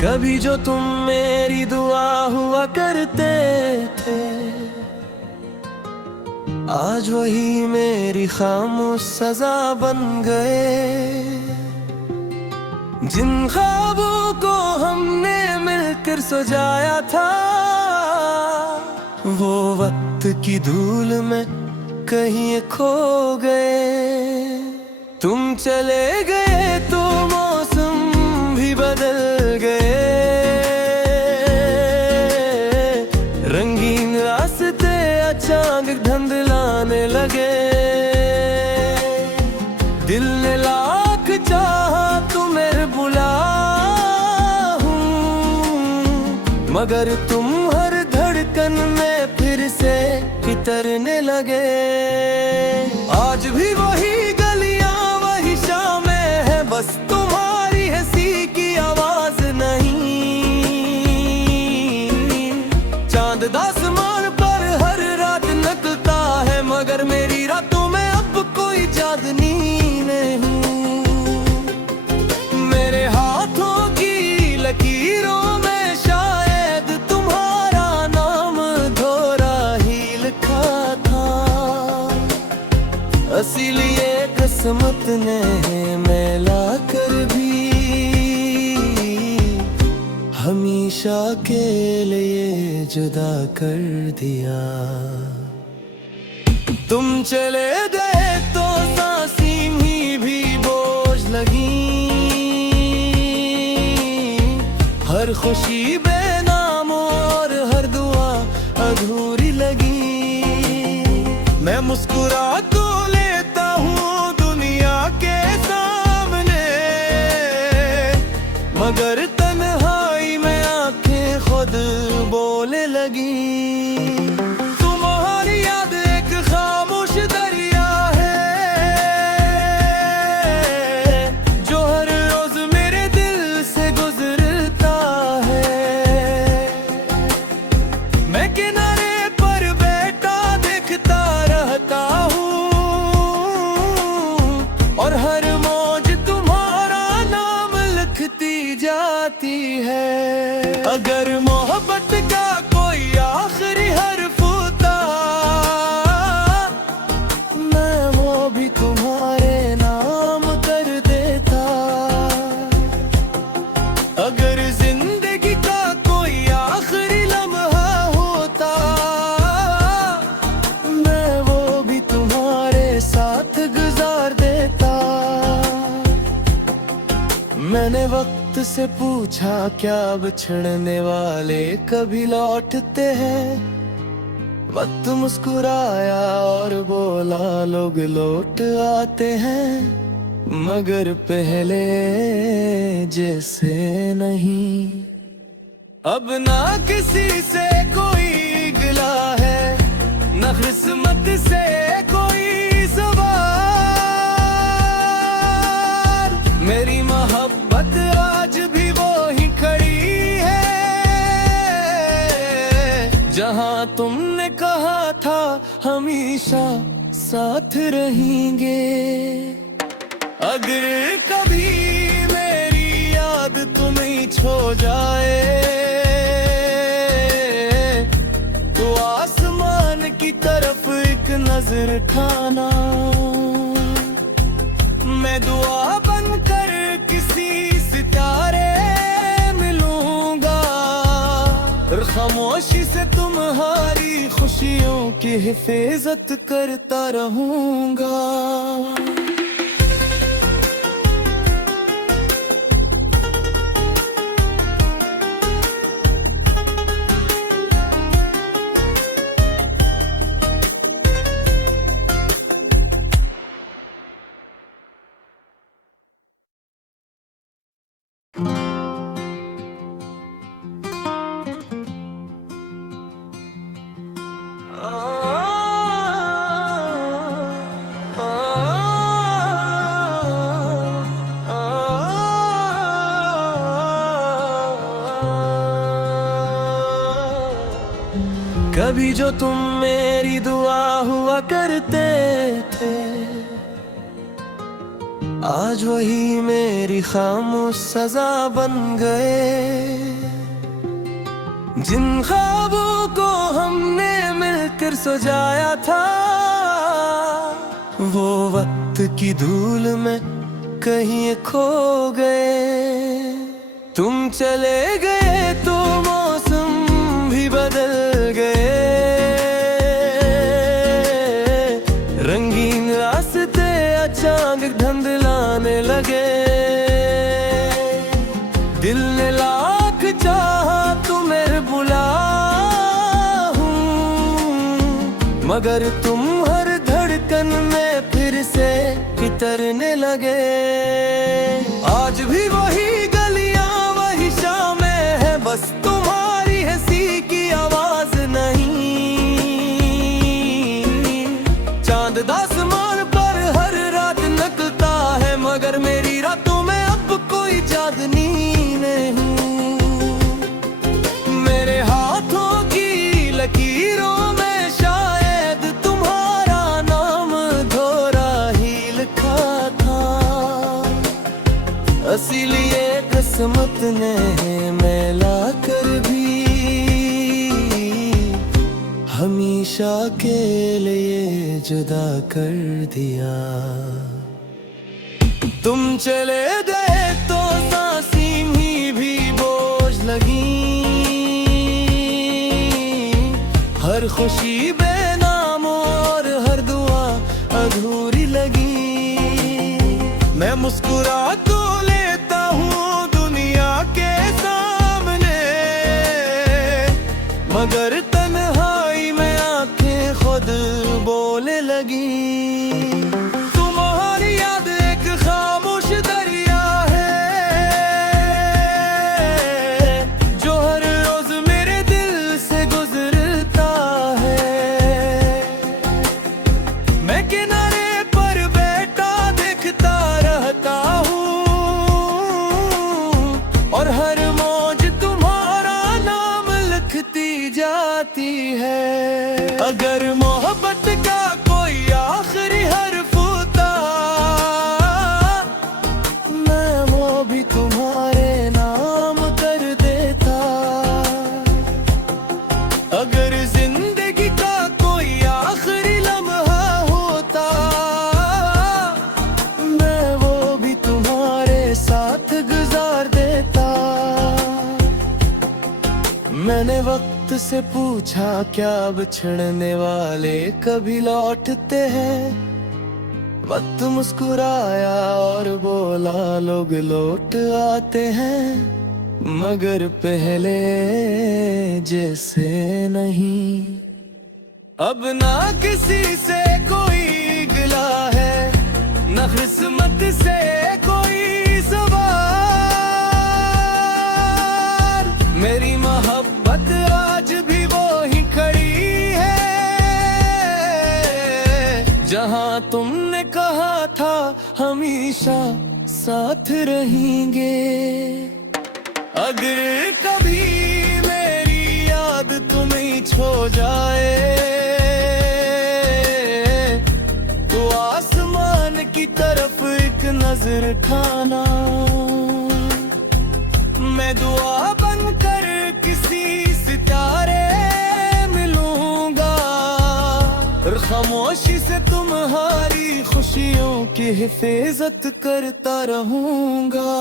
कभी जो तुम मेरी दुआ हुआ करते थे, आज वही मेरी खामोश सजा बन गए। जिन ख्वाबों को हमने मिलकर सजाया था, वो वक्त की धूल में कहीं खो गए। तुम चले गए तो मौसम भी बदल गए, रंगीन रास्ते अचानक धुंधलाने लगे। दिल ने लाख चाहा तुम्हें बुलाऊं, मगर तुम हर धड़कन में फिर से इतरने लगे। आज भी वही गलियां वही शामें है, बस तुम्हारी हंसी की आवाज नहीं। चांद आसमान पर हर रात निकलता है, मगर मेरी रातों में अब कोई चांदनी नहीं। मेरे हाथों की लकीरों में शायद तुम्हारा नाम धोरा ही लिखा था। इसीलिए किस्मत ने मिला कर भी हमेशा के लिए जुदा कर दिया। तुम चले गए तो सांसें भी बोझ लगी, हर खुशी बेनाम और हर दुआ अधूरी लगी। मैं मुस्कुरा तो लेता हूँ दुनिया के सामने, मगर तन्हाई में आंखें खुद बोलने लगी। तुम्हारी याद एक खामोश दरिया है, जो हर रोज मेरे दिल से गुजरता है। मैं किनारे पर बैठा देखता रहता हूँ, और हर मौज तुम्हारा नाम लिखती जाती है। अगर मोहब्बत का कोई आखिरी हर्फ होता, मैं वो भी तुम्हारे नाम कर देता। अगर जिंदगी का कोई आखिरी लम्हा होता, मैं वो भी तुम्हारे साथ गुजार देता। मैंने वक्त से पूछा क्या बिछड़ने वाले कभी लौटते हैं। वक्त मुस्कुराया और बोला लोग लौट आते हैं, मगर पहले जैसे नहीं। अब ना किसी से कोई गिला है, ना किस्मत से कोई सवाल। मेरी मोहब्बत आज भी वो ही खड़ी है, जहां तुमने कहा था हमेशा साथ रहेंगे। अगर कभी मेरी याद तुम्हें छो जाए, तो आसमान की तरफ एक नजर खाना। मैं दुआ बनकर किसी सितारे मिलूंगा, और खामोशी से तुम्हारी खुशियों की हिफाजत करता रहूंगा। कभी जो तुम मेरी दुआ हुआ करते थे, आज वही मेरी खामोश सजा बन गए। जिन ख्वाबों को हमने मिलकर सजाया था, वो वक्त की धूल में कहीं खो गए। तुम चले गए तो मौसम भी बदल गए। रंगीन रास्ते अचानक धुंधलाने लगे। दिल ने लाख चाहा तुम्हें बुलाऊं, मगर तुम हर धड़कन में फिर से उतरने लगे। आज भी वही गलियां वही शामें हैं, बस तुम्हारी हंसी की आवाज नहीं। चांद आसमान पर हर रात निकलता है, मगर मेरी रातों में अब कोई चांदनी नहीं। मेरे हाथों की लकीरों में शायद तुम्हारा नाम धोरा ही लिखा था। इसीलिए किस्मत ने मिला कर भी हमेशा के लिए जुदा कर दिया। तुम चले गए तो सांसें भी बोझ लगी। हर खुशी बेनाम और हर दुआ अधूरी लगी। मैं मुस्कुरा तो लेता हूँ दुनिया के सामने, मगर तन्हाई में आंखें खुद बोलने लगी। तुम्हारी याद एक खामोश दरिया है, जो हर रोज मेरे दिल से गुजरता है। मैं किनारे पर बैठा देखता रहता हूँ, और हर मौज तुम्हारा नाम लिखती जाती है। अगर मोहब्बत का कोई आखिरी हर्फ होता, मैं वो भी तुम्हारे नाम कर देता। अगर जिंदगी का कोई आखिरी लम्हा होता, मैं वो भी तुम्हारे साथ गुजार देता। मैंने वक्त से पूछा क्या बिछड़ने वाले कभी लौटते हैं। वक्त मुस्कुराया और बोला लोग लौट आते हैं, मगर पहले जैसे नहीं। अब ना किसी से कोई गिला है, न किस्मत से कोई सवाल। मेरी मोहब्बत आज भी वो ही खड़ी है, जहां तुमने कहा था हमेशा साथ रहेंगे। अगर कभी मेरी याद तुम्हें छो जाए, तो आसमान की तरफ एक नजर खाना। मैं दुआ बनकर किसी सितारे मिलूंगा, और खामोशी से तुम्हारी खुशियों की हिफाजत करता रहूंगा।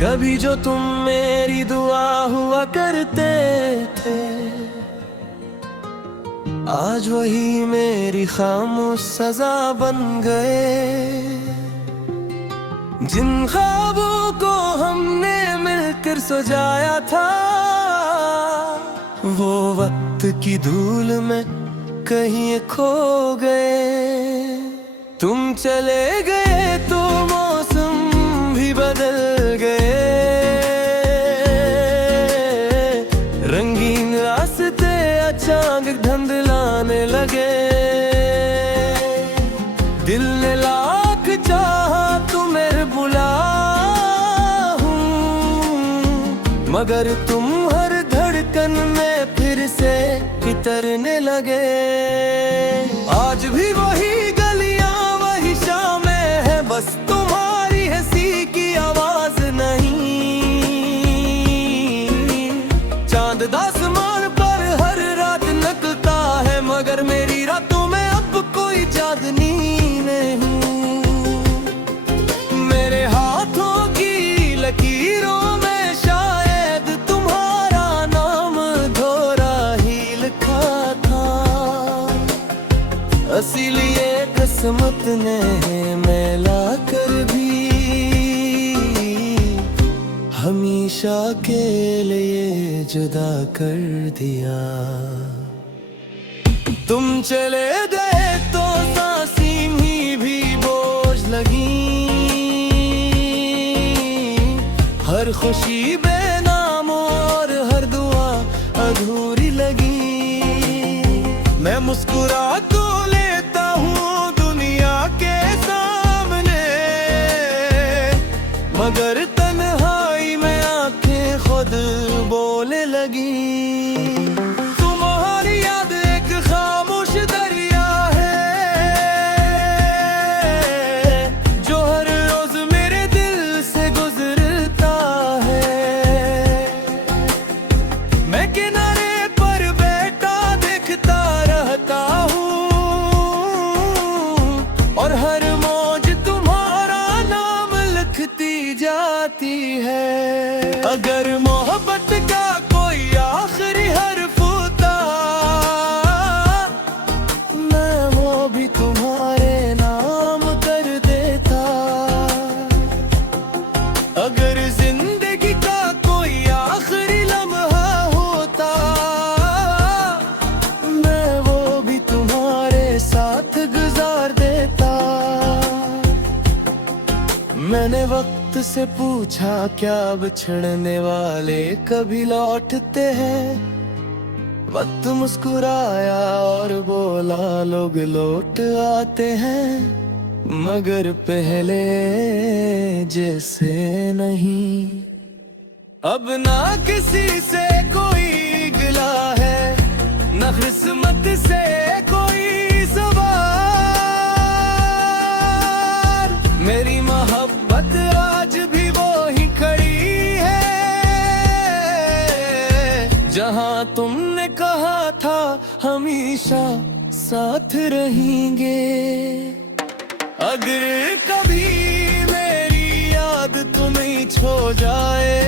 कभी जो तुम मेरी दुआ हुआ करते थे, आज वही मेरी खामोश सजा बन गए। जिन ख्वाबों को हमने मिलकर सजाया था, वो वक्त की धूल में कहीं खो गए। तुम चले गए तो मौसम भी बदल गए। रंगीन रास्ते अचानक धुंधलाने लगे। दिल ने लाख चाहा तुम्हें बुलाऊं, मगर तुम हर धड़कन में फिर से उतरने लगे। आज भी वही गलियां वही शामें हैं, बस तुम्हारी हंसी की आवाज नहीं। चांद आसमान पर हर रात निकलता है, मगर मेरी रातों में अब कोई चांदनी नहीं। मेरे हाथों की लकीरों में शायद तुम्हारा नाम धोरा ही लिखा था। इसीलिए किस्मत ने मिला कर भी हमेशा के लिए जुदा कर दिया। तुम चले गए तो सांसें भी बोझ लगी। हर खुशी बेनाम और हर दुआ अधूरी लगी। मैं मुस्कुरा तो लेता हूँ दुनिया के सामने, मगर तन्हाई में आंखें खुद बोलने लगी। तुम्हारी याद एक खामोश दरिया है, जो हर रोज मेरे दिल से गुजरता है। मैं किनारे पर बैठा देखता रहता हूँ, और हर मौज तुम्हारा नाम लिखती जाती है। अगर मोहब्बत का कोई आखिरी हर्फ होता, मैं वो भी तुम्हारे नाम कर देता। अगर जिंदगी का कोई आखिरी लम्हा होता, मैं वो भी तुम्हारे साथ गुजार देता। मैंने वक्त से पूछा क्या बिछड़ने वाले कभी लौटते हैं। वक्त मुस्कुराया और बोला लोग लौट आते हैं, मगर पहले जैसे नहीं। अब ना किसी से कोई गिला है, ना किस्मत से कोई सवाल। मेरी मोहब्बत आज भी वो ही खड़ी है, जहां तुमने कहा था हमेशा साथ रहेंगे। अगर कभी मेरी याद तुम्हें छो जाए,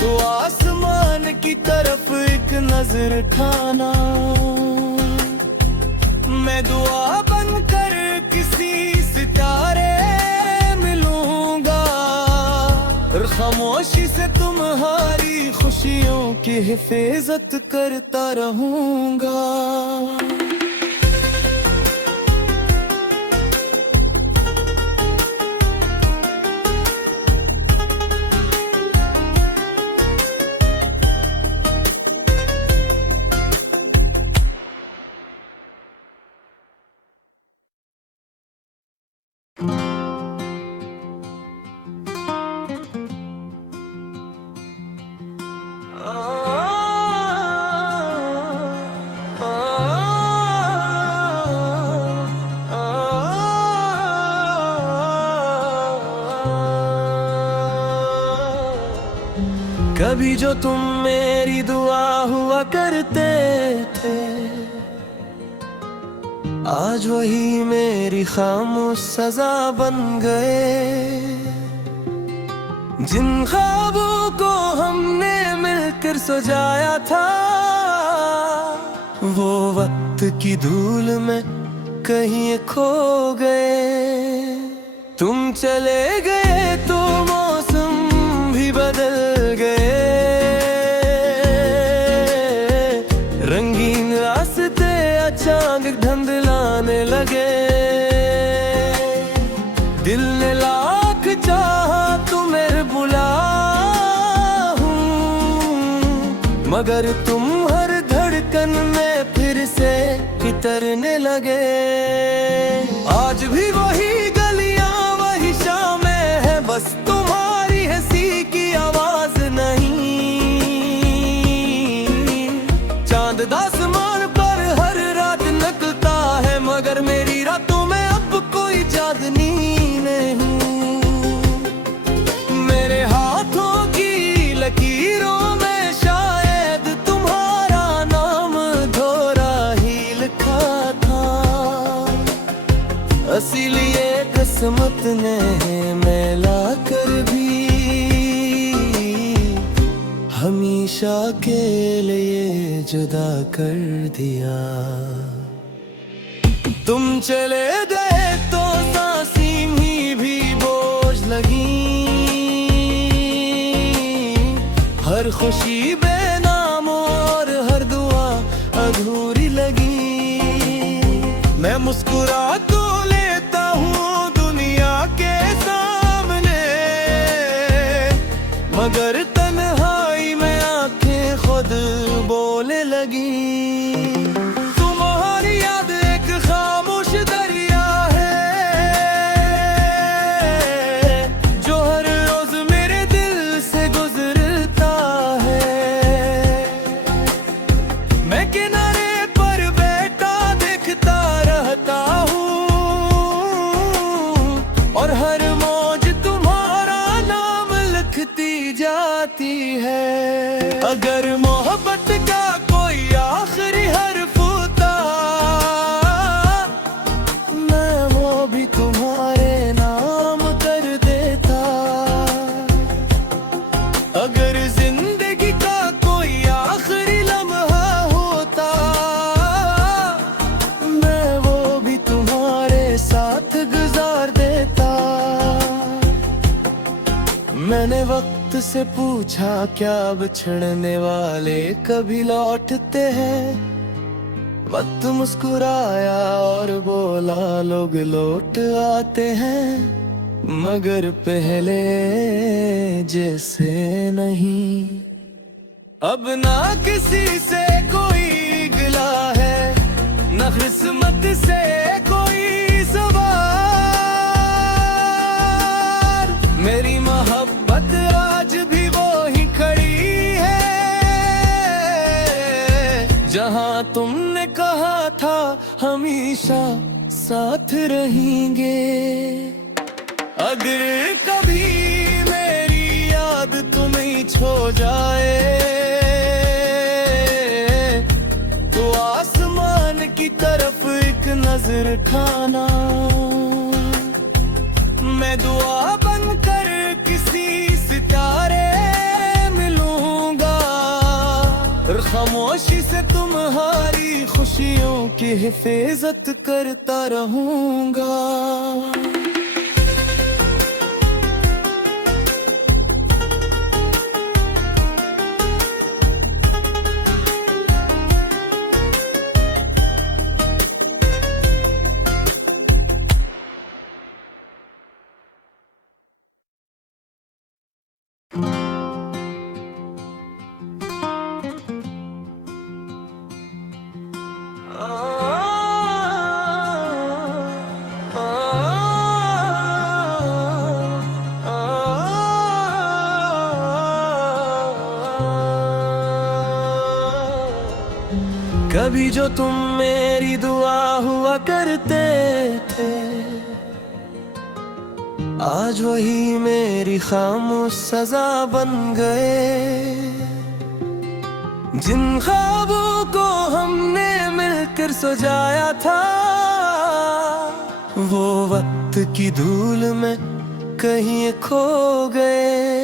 तो आसमान की तरफ एक नजर खाना। मैं दुआ बनकर किसी सितारे मिलूंगा, और खामोशी से तुम्हारी खुशियों की हिफाजत करता रहूंगा। कभी जो तुम मेरी दुआ हुआ करते थे, आज वही मेरी खामोश सजा बन गए। जिन ख्वाबों को हमने मिलकर सजाया था, वो वक्त की धूल में कहीं खो गए। तुम चले गए तो मौसम भी बदल गए। मगर तुम हर धड़कन में फिर से उतरने लगे। आज भी वही गलियां वही शामें है, बस तुम्हारी हंसी की आवाज नहीं। चांद आसमान पर हर रात निकलता है, मगर मेरी रातों में अब कोई चांदनी नहीं। मेरे हाथों की लकीरों में शायद तुम्हारा नाम धोरा ही लिखा था। इसीलिए किस्मत ने मिला कर भी हमेशा के लिए जुदा कर दिया। तुम चले गए तो सांसें भी बोझ लगी, हर खुशी बेनाम और हर दुआ अधूरी लगी। मैं मुस्कुरा तो लेता हूँ दुनिया के सामने, मगर तन्हाई में आंखें खुद बोलने लगी। तुम्हारी याद एक खामोश दरिया है, जो हर रोज मेरे दिल से गुजरता है। मैं किनारे पर बैठा देखता रहता हूँ, और हर मौज तुम्हारा नाम लिखती जाती है। अगर मोहब्बत का कोई आखिरी हर्फ होता, मैं वो भी तुम्हारे नाम कर देता। अगर जिंदगी का कोई आखिरी लम्हा होता, मैं वो भी तुम्हारे साथ गुजार देता। मैंने वक्त से पूछा क्या बिछड़ने वाले कभी लौटते हैं। वक्त मुस्कुराया और बोला लोग लौट आते हैं, मगर पहले जैसे नहीं। अब ना किसी से कोई गिला है, ना किस्मत से कोई सवाल। मेरी मोहब्बत आज भी वो ही खड़ी है, जहां तुमने कहा था हमेशा साथ रहेंगे। अगर कभी मेरी याद तुम्हें छो जाए, तो आसमान की तरफ एक नजर खाना। मैं दुआ बनकर किसी सितारे मिलूंगा, और खामोशी से तुम्हारी खुशियों की हिफाजत करता रहूंगा। कभी जो तुम मेरी दुआ हुआ करते थे, आज वही मेरी खामोश सजा बन गए। जिन ख्वाबों को हमने मिलकर सजाया था, वो वक्त की धूल में कहीं खो गए।